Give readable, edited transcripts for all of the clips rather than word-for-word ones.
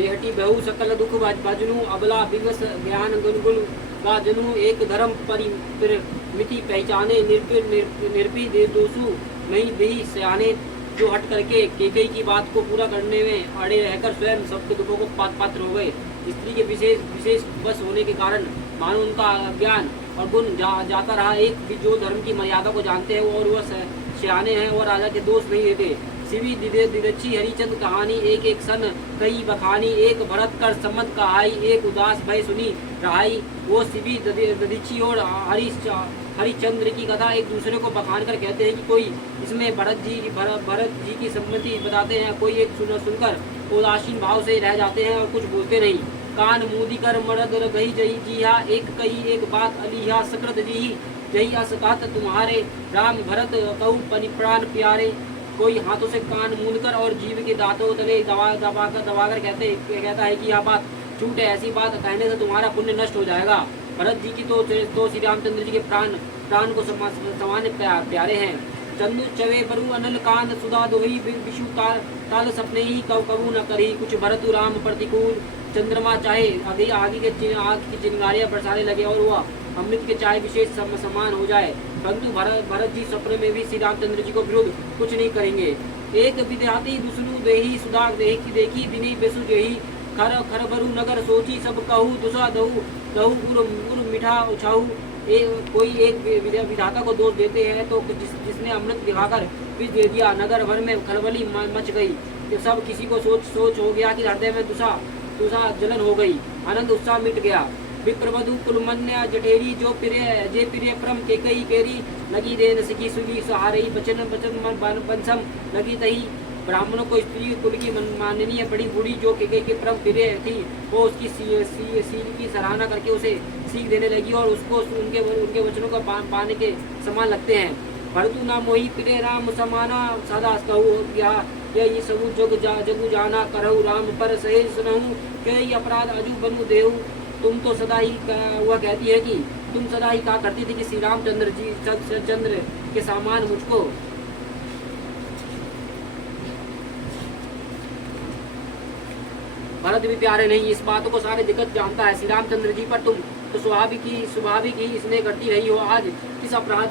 सेहटी बहु सकल दुख भजनु अबला विवश ज्ञान गुणगुण गाजनु एक धर्म परिमिति पहचाने निर्भी निर्दोषु नहीं बेही सयाने। जो हट करके केकई की बात को पूरा करने में अड़े रहकर स्वयं सबके दुखों को पात्र हो गए। स्त्री के विशेष बस होने के कारण मानो उनका अज्ञान और गुण जाता रहा। एक भी जो धर्म की मर्यादा को जानते हैं और वह सियाने हैं और राजा के दोष नहीं देते। शिवी दिदच्छी हरिचंद कहानी एक एक सन कई बखानी एक भरत कर सम्मत कहाई एक उदास भय सुनी रहाई। वो शिवी ददीची और हरिचंद्र की कथा एक दूसरे को बखान कर कहते हैं कि कोई इसमें भरत जी की सम्मति बताते हैं, कोई एक सुनकर उदासीन भाव से रह जाते हैं और कुछ बोलते नहीं। कान मूदी कर मरद गही जही जिहा एक कही एक बात अलिहा सकृत जी जही असकात तुम्हारे राम भरत कहू प्राण प्यारे। कोई हाथों से कान मूंद कर और जीव के दांतों तले दबाकर कहता है कि यह बात झूठ है, ऐसी बात कहने से तुम्हारा पुण्य नष्ट हो जाएगा। भरत जी की तो श्री रामचंद्र जी के प्राण को समान प्यारे हैं। चंदू चवे बरु अनल कांद सुधा दोही विषु ताल सपने ही कबू न करी कुछ भरतु राम प्रतिकूल। चंद्रमा चाहे आगे के आग की चिंगारियां बरसाने लगे और वह अमृत के चाहे विशेष समान हो जाए, परंतु भरत जी सपने में भी श्री रामचंद्र जी को विरुद्ध कुछ नहीं करेंगे। एक विद्यार्थी दुसनु देही सुधा देखी बिनी बेसु जेही खर बरु नगर सोची सब कहू दुसा दहू गुरु मिठा उछाऊ। कोई एक विधाता को दोष देते हैं तो जिसने अमृत दिखाकर विष दे दिया, नगर भर में खलबली मच गई। सब किसी को सोच हो गया कि हृदय में दुसा जलन हो गई, आनंद उत्साह मिट गया। विप्रवधु कुलमन्या जठेरी जो प्रिय परम केकई केरी लगी देन सिकी सुगी सहारई बचन पंचम लगी तही। ब्राह्मणों को स्त्री कुल की माननीय बड़ी बूढ़ी जो केकई के परम प्रिय थी, वो उसकी सील की सराहना करके उसे सीख देने लगी और उसको उनके वचनों को पाने के समान लगते हैं। भरतु ना मोही प्रिय राम समाना सदा कहू गया ये सबू जगु जाना करहु राम पर सहे सुनहु कई अपराध अजू बनु देहु। तुम तो सदा ही वह कहती है कि तुम सदा ही कहा करती थी कि श्री रामचंद्र जी चंद्र के सामान मुझको भरत भी प्यारे नहीं। इस बात को सारे दिक्कत जानता है। श्री रामचंद्र जी पर तुम तो स्वाभाविक ही इसने करती रही हो। आज इस अपराध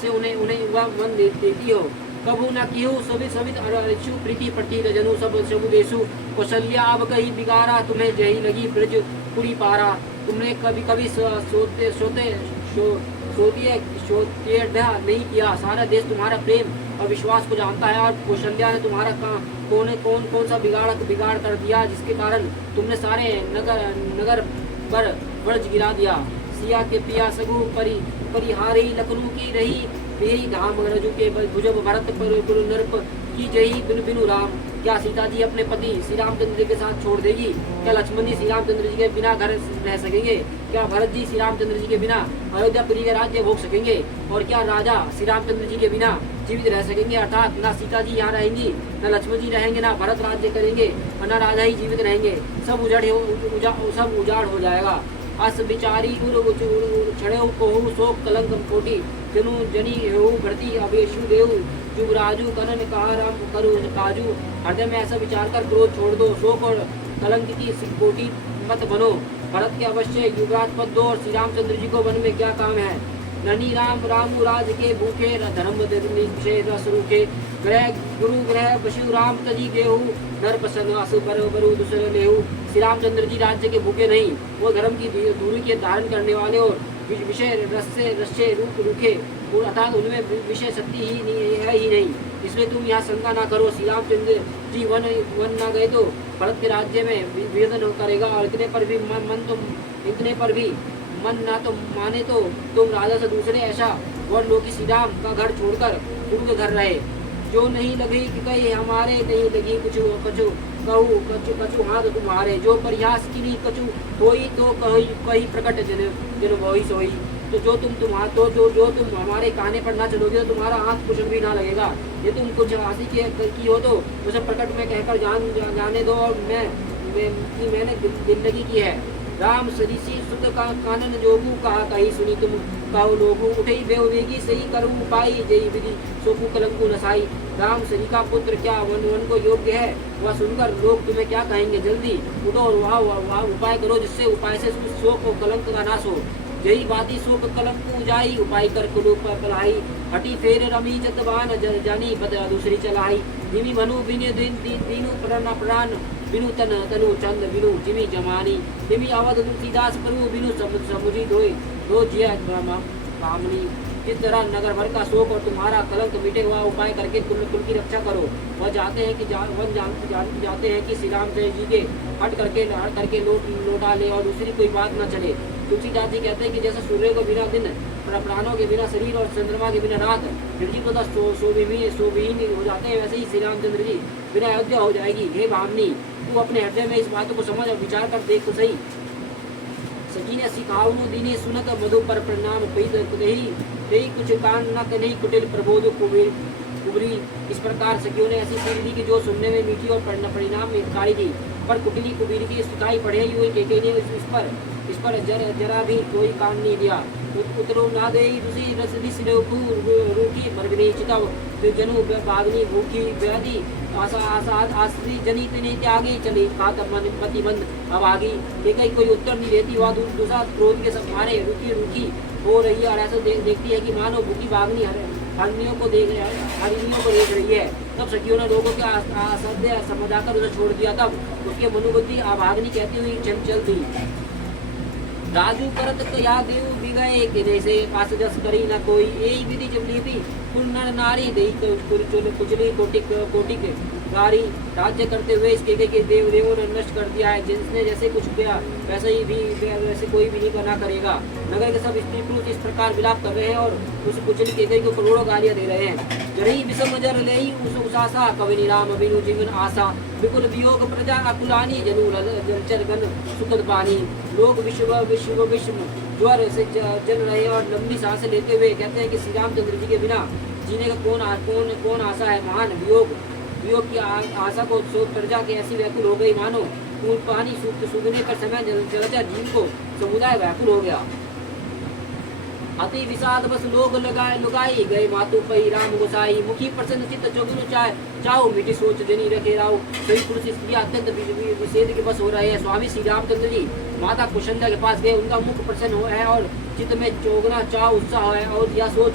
से उन्हें वह मन देती हो। कबू न किहु सवित अरिचु प्रीति पट्टी रजनु सब देशु कौशल्या अब कहीं बिगाड़ा तुम्हें जही लगी ब्रज पूरी पारा। तुमने कभी सोतिया नहीं किया। सारा देश तुम्हारा प्रेम और विश्वास को जानता है और कौशल्या ने तुम्हारा कौन सा बिगाड़ कर दिया जिसके कारण तुमने सारे नगर पर ब्रज गिरा दिया। सिया के पिया सगु परिहारी लखनऊ की रही यही धाम रजू के भुजब भरत पर नरप की जही बिनु राम। क्या सीता जी अपने पति श्री रामचंद्र जी के साथ छोड़ देगी? क्या लक्ष्मण जी श्री रामचंद्र जी के बिना घर रह सकेंगे? क्या भरत जी श्री रामचंद्र जी के बिना अयोध्या प्रिय राज्य भोग सकेंगे? और क्या राजा श्री रामचंद्र जी के बिना जीवित रह सकेंगे? अर्थात न सीता जी यहाँ रहेंगी, न लक्ष्मण जी रहेंगे, न भरत राज्य करेंगे और न राजा ही जीवित रहेंगे। सब उजाड़ हो जाएगा। अस बिचारी छड़े कोहु शोक कलंक कोटि जनु जनी हेऊ भरती अवेशु देव जुबराजू कनन कारम करु काजू। हृदय में ऐसा विचार कर क्रोध छोड़ दो, शोक और कलंक की कोटि मत बनो। भरत के अवश्य युवराज पद दो और श्री रामचंद्र जी को वन में क्या काम है? ननी रामू राज के भूखे धर्म रस रूखे ग्रह गुरु ग्रह बशु राम तजी गेहू नर प्रसन्न असु बरु दूसरे लेहू। श्री रामचंद्र जी राज्य के भूखे नहीं, वो धर्म की दूरी के धारण करने वाले और विषय रस्य रूप रूखे अर्थात उनमें विषय शक्ति ही नहीं। इसलिए तुम यहाँ शंका ना करो। श्री रामचंद्र जी वन ना गए तो भरत के राज्य में विभेदन करेगा और इतने पर भी मन ना तो माने तो तुम राजा से दूसरे ऐसा वर लो कि श्री राम का घर छोड़कर उनके घर रहे। जो नहीं लगी कि कहीं हमारे नहीं लगी कछु हाथ तुम्हारे। जो प्रयास की नहीं कछु होई तो कहीं प्रकट जन वही सोई। तो जो तुम हमारे कहने पर ना चलोगे तो तुम्हारा हाथ कुछ भी ना लगेगा। ये तुम कुछ हासिल की हो तो उसे प्रकट में कहकर जाने दो और मैंने जिंदगी की है। राम सरिसी सुत का कानन जोगू कहा कही सुनी तुम कहो लोगू उठई बेगी सही करूँ पाई जई विधि सोकू कलंकु नसाई। राम श्री का पुत्र क्या वन को योग्य है? वह सुनकर लोग तुम्हें क्या कहेंगे? जल्दी उठो और वह उपाय करो जिससे उपाय से शोक और कलंक का नाश हो। जही बाती शोक कलंक उजाई, उपाय कर कुलूप पर पलाई। हटी फेर रमी जतबान जानी बदला दूसरी चलाई। जिमी मनु बिनु दीनु प्राण बिनु तनु चंद बिनु जिमी जमानी। जिमी अवध तुलसीदास प्रभु बिनु समुझी धोई दो जिया कामनी। जिस तरह नगर भर का शोक और तुम्हारा कलंक मिटे हुआ उपाय करके कुल की रक्षा करो। वह जाते हैं कि श्री राम जी के हट करके लौटा ले और दूसरी कोई बात न चले। तुलसीदास जी कहते हैं कि जैसे सूर्य को बिना दिन, प्राणों के बिना शरीर और चंद्रमा के बिना रात, निर्जीव तथा शोभहीन हो जाते हैं, वैसे ही श्री रामचंद्र जी बिना अयोध्या हो जाएगी। हे भामनी, तू अपने हृदय में इस बात को समझ और विचार कर देख तो सही। सजी ने सिखाऊनु दीने सुनत मधु पर प्रणाम ही कुछ कान न नहीं कुटिल प्रबोध कुबरी। इस प्रकार सखियों ने ऐसी सीख दी कि जो सुनने में मीठी और परिणाम में हितकारी थी, पर कुटिली कुबीर की सिखाई पढ़े हुई केके ने इस पर जरा भी कोई कान नहीं दिया। उतरो ना दे दूसरी रसदी रूखी मरगनी चितव जनु बागनी भूखी व्याधि आश्री जनी तिनी त्यागी चली खात मन पति बंद अब आगी। कई कोई उत्तर नहीं देती, वह दूसरा क्रोध के सब मारे रूखी हो रही है और ऐसा देखती है कि मानो भूखी बागनी हरिणियों को देख रही है। तब सखियों ने लोगों के असाध्य समझाकर उसे छोड़ दिया। तब उसके मनोबुद्धि अभागनी कहती हुई चल दी। राजू करत या देव बिगए कि जैसे पास जस करी न कोई, यही विधि जबली भी पुण्य नारी दई कुचली कोटिक गारी। राज्य करते हुए इसके के देवों ने नष्ट कर दिया है। जिसने जैसे कुछ किया वैसे कोई भी नहीं ना करेगा। नगर के सब स्त्री पुरुष इस प्रकार विलाप कर रहे हैं और उस कुचली के को करोड़ों गालियां दे रहे हैं। जरही विषम जर ले उस आशा कवि राम बिनु जीवन आशा। विपुल वियोग प्रजा अकुलानी जनु जलचर गन सुखद पानी। लोग विश्व ज्वर से जल रहे और लंबी सांसें लेते हुए कहते हैं कि श्री रामचंद्र जी के बिना जीने का कौन आशा है। महान वियोग की आशा को प्रजा की ऐसी व्याकुल हो गई मानो पानी सूखने पर समय जलचर जीव को समुदाय व्याकुल हो गया। अति विषाद बस लोग लुगाई गए मातु पई राम गोसाई। मुखी प्रसन्न चित्त जोगुनु चाहो मिठी सोच जनी रखे राव। कई पुरुष स्त्री अत्यंत विषेद के बस हो रहे हैं। स्वामी श्री रामचंद्र जी माता कुशल्या के पास गए। उनका मुख प्रसन्न है और चित्त में चौगना चाह उत्साह है और यह सोच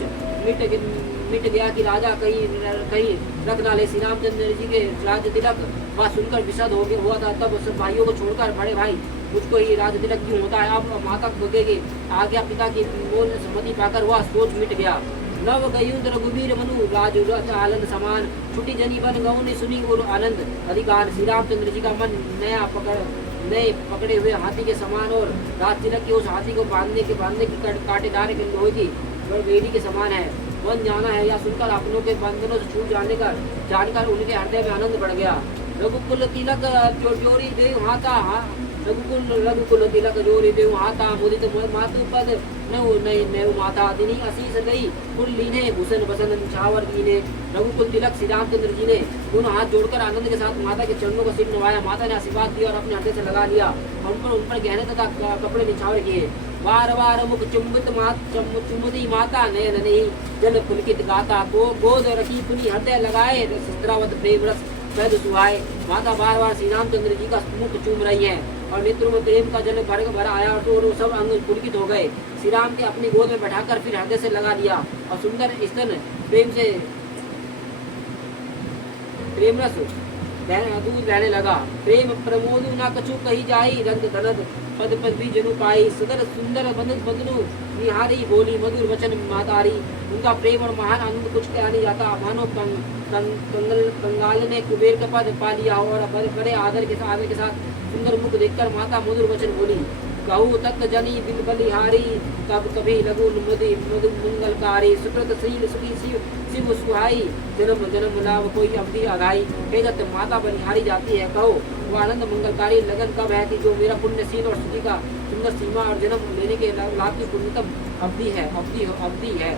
मिट गया कि राजा कहीं रख डाले श्री रामचंद्र जी के राज तिलक। वह सुनकर विषाद हुआ था। तब सब भाइयों को छोड़कर बड़े भाई मुझको ही राज तिलक क्यों होता है। अब माता के आज्ञा पिता की बोल सम्मति पाकर वह सोच मिट गया। नव गयुंद रघुवीर मनु राज आनंद समान। छुट्टी जनी बन गौ ने सुनी और आनंद अधिकार। श्री रामचंद्र जी का मन नए पकड़े हुए हाथी के समान और राज तिलक के उस हाथी को बांधने की कांटेदार के लोहे की बेड़ी के समान है। वन जाना है या सुनकर अपनों के बंधनों से छूट जानकर उनके हृदय में आनंद बढ़ गया। रघुकुल तिलक जोरी देव हाथा रघुकुल तिलक जोरी देव हाथा। मुदित मातु पद नौ माता दिनी असीस गई कुल लीने भूषण बसन निछावर कीने। रघुकुल तिलक श्री रामचंद्र जी ने दोनों हाथ जोड़कर आनंद के साथ माता के चरणों को सिर नवाया। माता ने आशीर्वाद दिया और अपने हृदय से लगा लिया। उन पर गहने तथा कपड़े निछावर किए। बार मुख चुम्बती माता नयन नहीं जल पुलकित गाता। गोद रखी पुनी हृदय लगाए शस्त्रावत प्रेम रस पैद सुहाए। माता बार श्री रामचंद्र जी का मुख चूम रही है और नेत्रों में प्रेम का जल भरा आया और सब अंग पुलकित हो गए। श्री राम के अपनी गोद में बैठाकर फिर हृदय से लगा लिया और सुंदर स्तन प्रेम रस दूध बहने लगा। प्रेम प्रमोदु न कछु कही जाई रंग धनद पद भी जनु पाई। सदर सुंदर बंधनु निहारी बोली मधुर वचन मातारी। उनका प्रेम और महान आनंद कुछ कहा नहीं जाता। मानो कंगाल ने कुबेर का पद पा लिया और बड़े आदर के साथ सुंदर मुख देखकर माता मधुर वचन बोली। कहू तक जनी बिल बलिहारी तब कभी लघु मधु मंगलकारी। सुकृत शील सुखी शिव सुहाई जन्म लाभ कोई अवधि आगाई। हे दत्त माता बलिहारी जाती है कहो वह आनंद मंगलकारी लगन कब है कि जो मेरा पुण्यशील और सुखी का सुंदर सीमा और जन्म लेने के लाभ की पुण्यतम अवधि है।